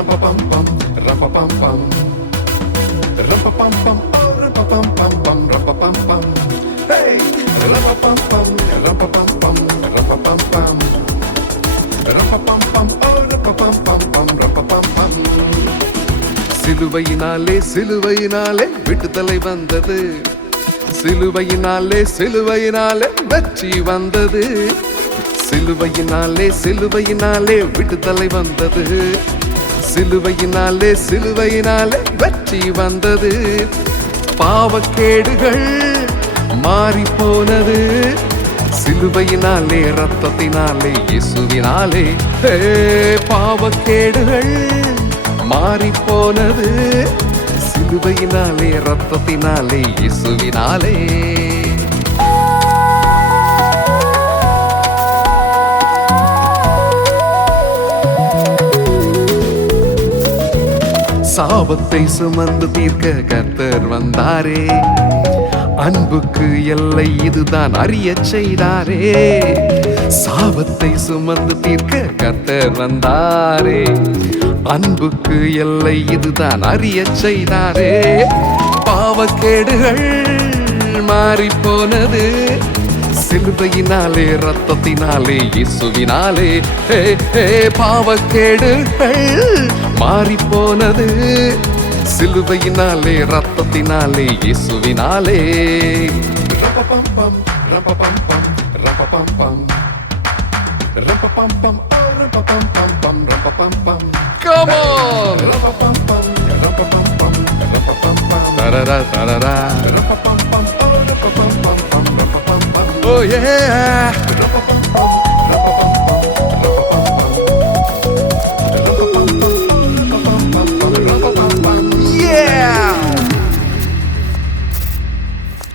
Rum-pa-pum-pum, rum-pa-pum-pum. Rum-pa-pum-pum, oh, rum-pa-pum-pum-pum, rum-pa-pum-pum. Hey! Rum-pa-pum-pum, rum-pa-pum-pum, rum-pa-pum-pum. Rum-pa-pum-pum, oh, rum-pa-pum-pum-pum, rum-pa-pum-pum. சிலுவையினாலே சிலுவையினாலே விடுதலை வந்தது, சிலுவையினாலே சிலுவையினாலே வெற்றி வந்தது, சிலுவையினாலே சிலுவையினாலே விடுதலை வந்தது, சிலுவையினாலே சிலுவையினாலே வெற்றி வந்தது. பாவக்கேடுகள் மாறி போனது, சிலுவையினாலே ரத்தத்தினாலே இயேசுவினாலே. பாவக்கேடுகள் மாறி போனது, சிலுவையினாலே ரத்தத்தினாலே இயேசுவினாலே. சாபத்தை சுமந்து தீர்க்க கர்த்தர் வந்தாரே, அன்புக்கு எல்லை இதுதான் அறிய செய்தாரே. சாபத்தை சுமந்து தீர்க்க கர்த்தர் வந்தாரே, அன்புக்கு எல்லை இதுதான் அறிய செய்தாரே. பாவக்கேடுகள் மாறி போனது, சிலுவையினாலே ரத்தத்தினாலே இயேசுவினாலே. பாவக்கேடுகள் மாறி போனது, சிலுவையினாலே ரத்தத்தினாலே இயேசுவினாலே. Rum-pa-pum-pum, rum-pa-pum-pum, rum-pa-pum-pum. Rum-pa-pum-pum, oh, rum-pa-pum-pum-pum, rum-pa-pum-pum. Come on! Rum-pa-pum-pum, rum-pa-pum-pum, rum-pa-pum-pum. Ta-da-da, ta-da-da. Rum-pa-pum-pum, oh, rum-pa-pum-pum-pum, rum-pa-pum-pum. Oh yeah! Rum-pa-pum-pum.